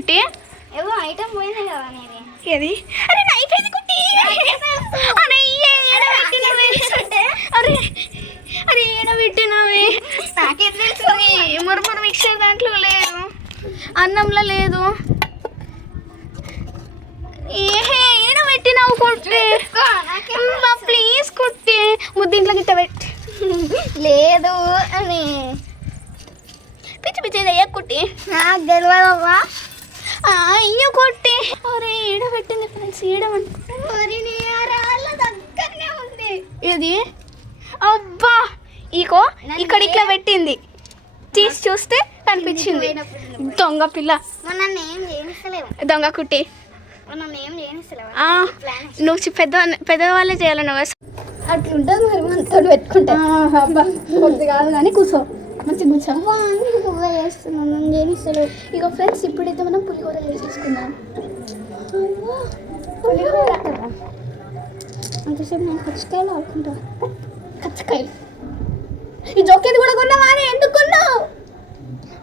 కుట్టి? ఏవో ఐటమ్ పోయింది కదా అనేది. ఏది? అరే నైట్ అయింది కుట్టి. అరే ఏడ పెట్టినవే? అరే అరే ఏడ పెట్టినవే? నాకేం తెలుసు? మురుమురు మిక్సర్ దాంట్లో లేదు, అన్నంలో లేదు. ఏహే ఏడ పెట్టినావు కుట్టి? ప్లీజ్ కుట్టి, ముద్దింట్లో గిట్ట పెట్టి. లేదు అని పిచ్చి పిచ్చి అయ్యా కుట్టి. నాకు తెలియదవ్వా. అయ్యో కుట్టి. అరే ఏడ పెట్టింది ఫ్రెండ్స్, ఏడమంటే దగ్గరనే ఉంది. ఇది అబ్బా ఇకో ఇక్కడ ఇట్లా పెట్టింది, తీసి చూస్తే కనిపించింది. దొంగ పిల్ల, నన్ను ఏం చేయనిస్తలేవు. దొంగ కుట్టి. నన్ను ఏం చేయనిస్తలేవు. నువ్వు పెద్దవాళ్ళే చేయాలన్నావు. అట్లా ఉంటుంది మరి, మనతో పెట్టుకుంటా. కొద్ది కాదు కానీ కూర్చో, మంచిగా కూర్చో. నువ్వే చేస్తున్నావు, నన్ను చేయనిస్తలేవు. ఇక ఫ్రెండ్స్ ఇప్పుడైతే మనం పులిహోర చేసేసుకుందాం. పులిహోర అంతసేపు నేను కచ్చకాయలు ఆడుకుంటా. కచ్చకాయలు ఈ జోకేది కూడా కొన్నావా? ఎందుకు కొన్నావు?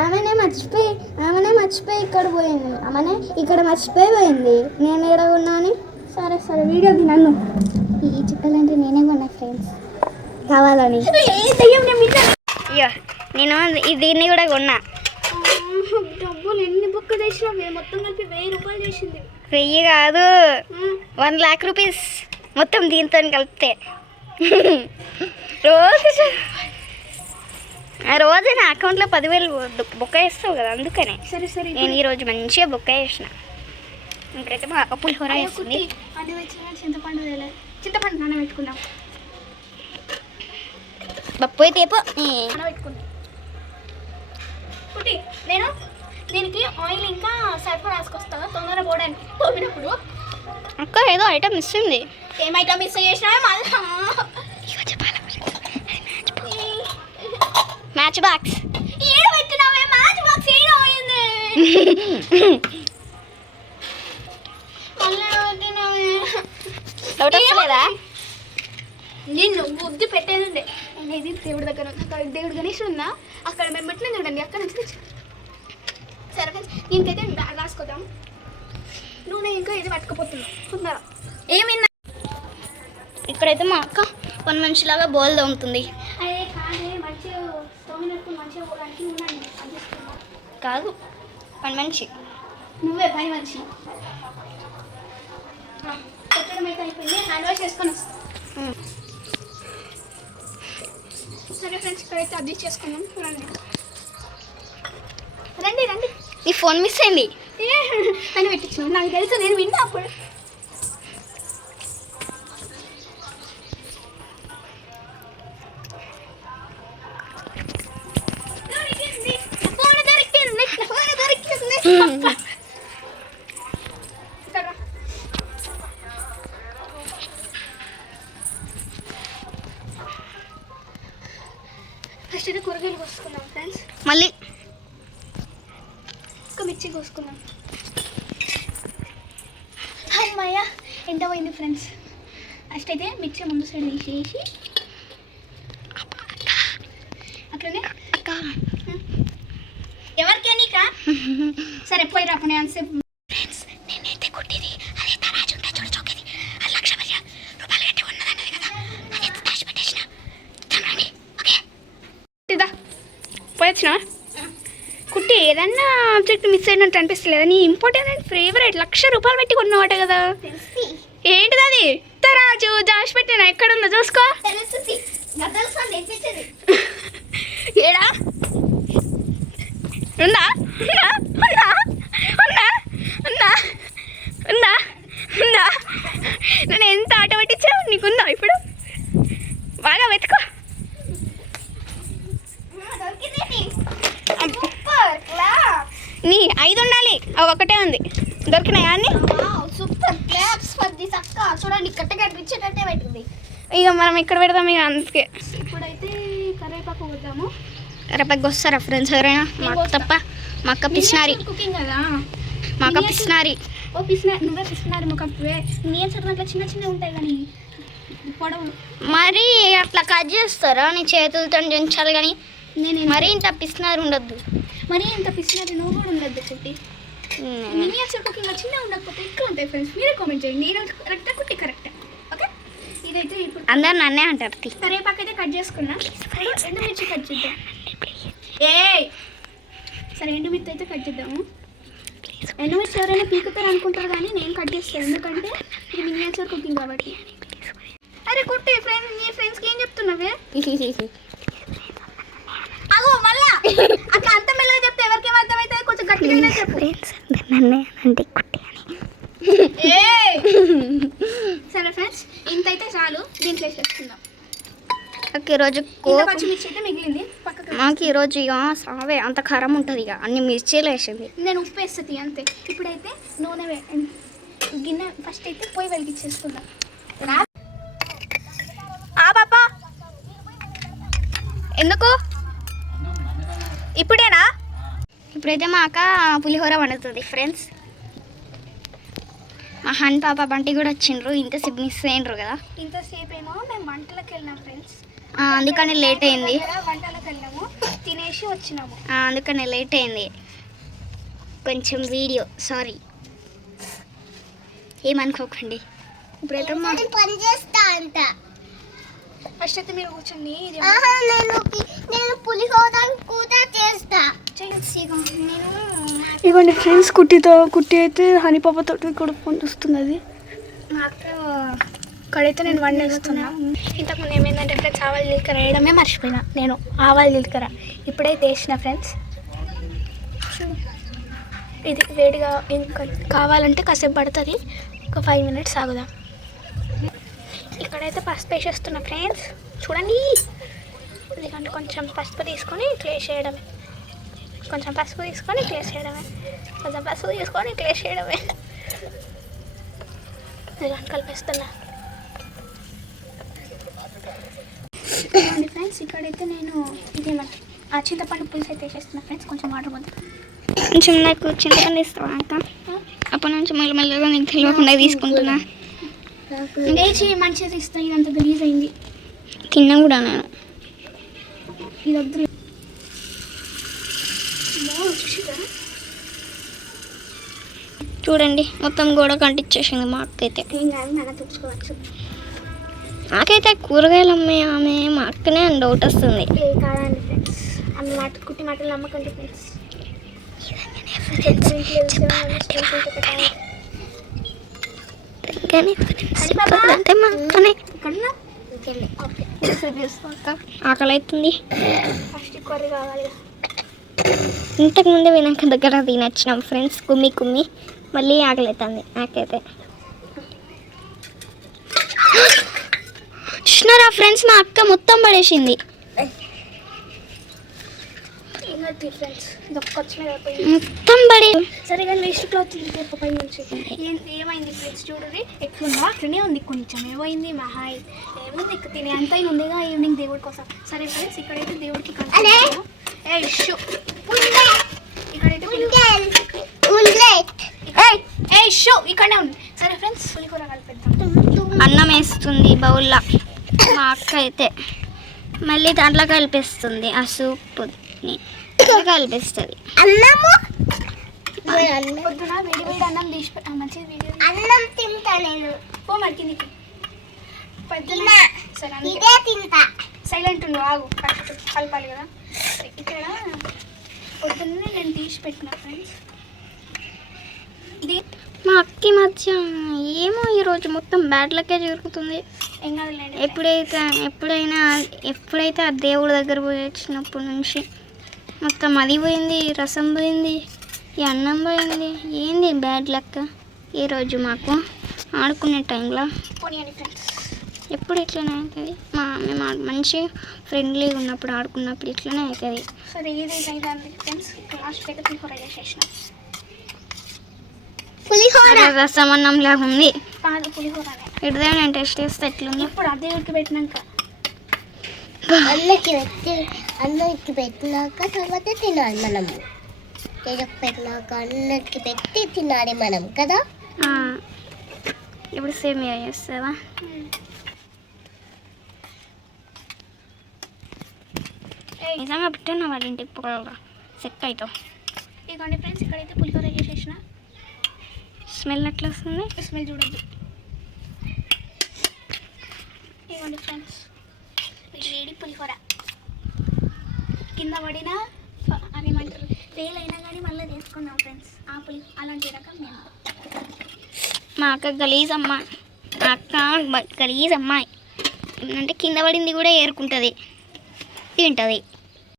ఆమెనే మర్చిపోయి ఇక్కడ పోయింది. ఆమెనే ఇక్కడ మర్చిపోయి పోయింది. నేను ఎక్కడ కొన్నాను? సరే సరే వీడియో నన్ను. ఈ చుట్టాలంటే నేనే కొన్నా ఫ్రెండ్స్, కావాలని. నేను దీన్ని కూడా కొన్నా. డబ్బులు ఎన్ని బుక్ చేసినావు? మొత్తం కలిపి 1000 రూపాయలు చేసింది. 1000 కాదు, 1 lakh రూపీస్ మొత్తం దీంతో కలిపితే. రోజు నా అకౌంట్లో 10,000 బుక్ వేస్తావు కదా, అందుకనే. సరే సరే నేను ఈరోజు మంచిగా బుక్ చేసిన. ఇంకైతే మా అక్క పులిహోర వేస్తుంది. చింతపండు నానబెట్టుకుందాం. బొప్పాయి తేపు నానబెట్టుకుందాం కుట్టి. నేను దీనికి ఆయిల్ ఇంకా సర్ఫర్ రాసుకొస్తా తొందరగా పోవడానికి. పోయినప్పుడు అక్క ఏదో ఐటమ్ ఇస్తుంది. ఏం ఐటమ్ మిస్ చేసినా మళ్ళా? Match box. ఏడ పెట్టినావే? మ్యాచ్ బాక్స్ ఏడ పోయింది? లేదా నిన్ను బుద్ధి పెట్టేది అనేది దేవుడి దగ్గర. దేవుడు గణేష్ ఉన్నా అక్కడ మేము పెట్టలేదు చూడండి, అక్కడ నుంచి తెచ్చి. సరే ఫ్రెండ్స్ దీనికైతే రాసుకోదాం. నూనె ఇంకా ఇది పట్టుకుపోతున్నాం తొందర. ఏమైందా? ఇక్కడైతే మా అక్క పని మనిషిలాగా బోల్ తోముతుంది. అదే కానీ మంచిగా తోమినట్టు మంచిగా పోవడానికి కాదు, పని మనిషి నువ్వే. పని మనిషి కొట్టడం అయితే అయిపోయింది, హ్యాండ్ వాష్ చేసుకొని వస్తాం. సరే ఫ్రెండ్స్ ఇక్కడైతే అడ్జస్ట్ చేసుకున్నాం. రండి రండి రండి. నీ ఫోన్ మిస్ అయింది అని పెట్టించు. నాకు తెలుసు, నేను విన్నా అప్పుడు. ఫస్ట్ అయితే కూరగాయలు కోసుకుందాం ఫ్రెండ్స్. మళ్ళీ ఒక మిర్చి కోసుకుందాం. అమ్మయ్య ఎంత పోయింది ఫ్రెండ్స్. ఫస్ట్ అయితే మిర్చి ముందు సైడ్ తీసేసి అట్లనే ఎవరికే నీకా? సరే పోయి రా పని అంతసేపు. ఫ్రెండ్స్ నేనైతే కొట్టింది అదే తరాజు ఉంటా చూడు, చౌకేది. 1,00,000 రూపాయలు కట్టి ఉన్నదన్నది కదా, అదే దాచి పెట్టేసిన. రండి ఓకే. పోయొచ్చినా కుట్టి? ఏదన్నా ఆబ్జెక్ట్ మిస్ అయినట్టు అనిపిస్తలేదా? నీ ఇంపార్టెంట్ అండ్ ఫేవరెట్ 1,00,000 రూపాయలు పెట్టి కొన్నవాట కదా, ఏంటిది అది? తరాజు దాచి పెట్టినా ఎక్కడుందో చూసుకో. ఏడా ఉందా? ఉందా ఉందా ఉందా ఉందా ఉందా ఉందా? నన్ను ఎంత ఆట పట్టించావు, నీకుందా ఇప్పుడు? బాగా వెతుకో. నీ 5 ఉండాలి, అవి ఒకటే ఉంది. దొరికినాయా అన్ని? సూపర్ క్లాప్స్ ఫర్ దిస్ అక్క. చూడండి కట్టగా కనిపించేటట్టే పెట్టింది. ఇక మనం ఇక్కడ పెడదాం ఇక, అందుకే. ఇప్పుడైతే కరివేపాకు వద్దాము. కరివేపాకు వస్తారా ఫ్రెండ్స్ ఎవరైనా? మాకు తప్ప. మా అక్క పిసినారి కుకింగ్ కదా, మా అక్క పిసినారి. ఓ పిసినారి, నువ్వే పిసినారి. మొక్కవే నేను సరే దాంట్లో చిన్న చిన్నవి ఉంటాయి కానీ పొడవు. మరి అట్లా కట్ చేస్తారా? నీ చేతులతో దించాలి కానీ నేను మరీ ఇంత పిసినారి ఉండొద్దు. మరి ఇంత పిసినారి నువ్వు కూడా ఉండద్దు కుట్టి. మినియేచర్ కుకింగ్ చిన్న ఉండకపోతే ఎక్కువ ఉంటాయి ఫ్రెండ్స్. మీరే కామెంట్ చేయండి, నేను కరెక్టా కుట్టి కరెక్టా. ఓకే, ఇదైతే ఇప్పుడు అందరు నన్నే అంటారు. కరివేపాకు అయితే కట్ చేసుకున్నా. ఎండుమిర్చి కట్ చేద్దాం. ఏ సరే, ఎండుమిర్చి అయితే కట్ చేద్దాము. ఎండుమిర్చి ఎవరైనా పీకుతారు అనుకుంటారు, కానీ నేను కట్ చేస్తాను ఎందుకంటే ఇది మినియేచర్ కుకింగ్ కాబట్టి. అరే కుట్టి ఫ్రెండ్స్, నీ ఫ్రెండ్స్కి ఏం చెప్తున్నావే? అగో మళ్ళా అక్క అంత మెల్లగా చెప్తే ఎవరికేం అర్థమవుతుంది? కొంచెం గట్టిగా చెప్పు. సరే ఫ్రెండ్స్, ఇంతైతే చాలు. దీంట్లో వేసేసుకుందాం. మాకు ఈరోజు పచ్చిమిర్చి అయితే మిగిలింది పక్కకు. మాకు ఈరోజు ఇక సావే అంత కారం ఉంటుంది, ఇక అన్ని మిర్చీలు వేసింది. నేను ఉప్పు వేస్తుంది అంతే. ఇప్పుడైతే నూనె గిన్నె ఫస్ట్ అయితే పొయ్యి వెలిగించేసుకుందాం. పాపా ఎందుకు ఇప్పుడేనా? ఇప్పుడైతే మా అక్క పులిహోర వండుతుంది ఫ్రెండ్స్. మా హన్ పాప బంటి కూడా వచ్చిండ్రు, ఇంతసేపు మిస్ అయ్యిండ్రు కదా. ఇంతసేపు ఏమో మేము వంటలకు వెళ్ళినాం ఫ్రెండ్స్, అందుకని లేట్ అయింది. వంటలకు వెళ్ళాము, తినేసి వచ్చినాము, అందుకని లేట్ అయింది కొంచెం వీడియో. సారీ, ఏమనుకోకండి. ఇప్పుడైతే పని చేస్తా అంట. ఫస్ట్ అయితే మీరు కూర్చోండి. నేను పులిహోర కూడా చేస్తా. నేను ఇవ్వండి ఫ్రెండ్స్, కుట్టి అయితే హనీ పాపతో కూడా ఫోన్ చూస్తున్నది. ఇక్కడైతే నేను వండేస్తున్నా. ఇంతకుముందు ఏమైందంటే ఫ్రెండ్స్, ఆవాలు జీలకర్ర వేయడమే మర్చిపోయినా నేను. ఆవాలు జీలకర్ర ఇప్పుడైతే వేసిన ఫ్రెండ్స్. ఇది వేడిగా కావాలంటే కాసేపు పడుతుంది, ఒక 5 minutes ఆగుదాం. ఇక్కడైతే పసుపు వేసేస్తున్నా ఫ్రెండ్స్, చూడండి. ఎందుకంటే కొంచెం పసుపు తీసుకొని క్లేస్ చేయడమే, కొంచెం పసుపు తీసుకొని క్లేస్ చేయడమే, కొంచెం పసుపు తీసుకొని క్లేస్ చేయడమే. ఇలాంటి కలిపేస్తున్నా ఫ్రెండ్స్. ఇక్కడైతే నేను ఇది ఆ చింతపండు పులుసు అయితే వేసేస్తున్నా ఫ్రెండ్స్. కొంచెం వాటర్ పోద్దాం. కొంచెం నాకు చింతపండు ఇస్తావా అక్క? అప్పటి నుంచి మెల్లమెల్లగా నీకు తెలియకుండా తీసుకుంటున్నా. లేచి మంచిగా తీస్తాను. ఇదంతా గలీజ్ అయింది, తిన్నా కూడా నేను. ఇది వద్దు. చూడండి మొత్తం గోడ కంటిచ్చేసింది మా అక్క అయితే. ఏం కాదు, నాన్న తెచ్చుకోవచ్చు. నాకైతే కూరగాయలు అమ్మే ఆమె మా అక్కనే అని డౌట్ వస్తుంది. కాదండి ఫ్రెండ్స్, ఆమె కుట్టి మాటలు నమ్మకండి ఫ్రెండ్స్. అంటే మా అక్కనే. ఆకలి అవుతుంది. ఫస్ట్ కర్రీ కావాలి. ఇంతకుముందే వినాయక దగ్గర తినొచ్చినాం ఫ్రెండ్స్, కుమ్మి మళ్ళీ ఆకలి అవుతుంది నాకైతే. చూసినారా ఫ్రెండ్స్, మా అక్క మొత్తం పడేసింది. మొత్తం పడే. సరే కానీ వేస్ట్ క్లాత్ పై నుంచి ఏమైంది ఫ్రెండ్స్? చూడండి ఎట్లుందా, అట్లనే ఉంది. కొంచెం ఏమైంది మహా ఏముంది, ఇక తినే అంతా ఉందిగా ఈవినింగ్ దేవుడి కోసం. సరే ఫ్రెండ్స్, ఇక్కడైతే దేవుడికి ఇక్కడనే ఉంది. సరే ఫ్రెండ్స్, పులిహోర కలిపేద్దాం. అన్నం వేస్తుంది బౌల్లో మా అక్క అయితే, మళ్ళీ దాంట్లో కలిపిస్తుంది ఆ సూప్ని కలిపిస్తుంది. అన్నము పొద్దున వేడి వేడి అన్నం తీసి మంచిది. అన్నం తింటా నేను. పో మరికిందికి పొద్దున. సరే ఇదే తింటా. సైలెంట్ ఉండు, ఆగు, కలపాలి కదా. ఇక్కడ పొద్దున్నే నేను తీసి పెట్టిన ఫ్రెండ్స్. ఇది మా అక్కి మధ్య ఏమో ఈరోజు మొత్తం బ్యాడ్ లక్కే జరుగుతుంది. ఏం కాదులేండి. ఎప్పుడైతే ఆ దేవుడి దగ్గర పోయి వచ్చినప్పటి నుంచి మొత్తం అది పోయింది, రసం పోయింది, ఈ అన్నం పోయింది. ఏంది బ్యాడ్ లక్ ఈరోజు మాకు ఆడుకునే టైంలో. ఎప్పుడు ఇట్లనే అవుతుంది. మేము మంచి ఫ్రెండ్లీగా ఉన్నప్పుడు ఆడుకున్నప్పుడు ఇట్లనే అవుతుంది. సరే ఇది ఫ్రెండ్స్, లాస్ట్ అయితే పులిహోర చేసేసిన. రసం అన్నం లాగా ఉంది. కాదు పులిహోరనే. ఇటుదే నేను టెస్ట్ చేస్తే ఎట్లుంది. ఇప్పుడు అదే ఉడికి పెట్టినాక అన్నకి పెట్టినాక తర్వాత తినాలి మనము. పెట్టినాక అన్నకి పెట్టి తినాలి మనం కదా. ఇప్పుడు సేమియా చేస్తావా? నిజంగా పెట్టిన వాళ్ళ ఇంటికి పోగా సెట్ అవుతావు. ఇదిగోండి ఫ్రెండ్స్, ఇక్కడైతే పులిహోర చేసేసిన. స్మెల్ ఎట్లా వస్తుంది? స్మెల్ చూడద్దు. ఇవ్వండి ఫ్రెండ్స్, వేడి పులిహోర. కింద పడినా అదేమంటారు ఫెయిల్ అయినా కానీ మళ్ళీ తీసుకున్నాం ఫ్రెండ్స్. ఆ అలాంటి రకం మేము. మా అక్క గలీజ్ అమ్మ, మా అక్క గలీజ్ అమ్మాయి. అంటే కింద పడింది కూడా ఏరుకుంటుంది, తింటుంది.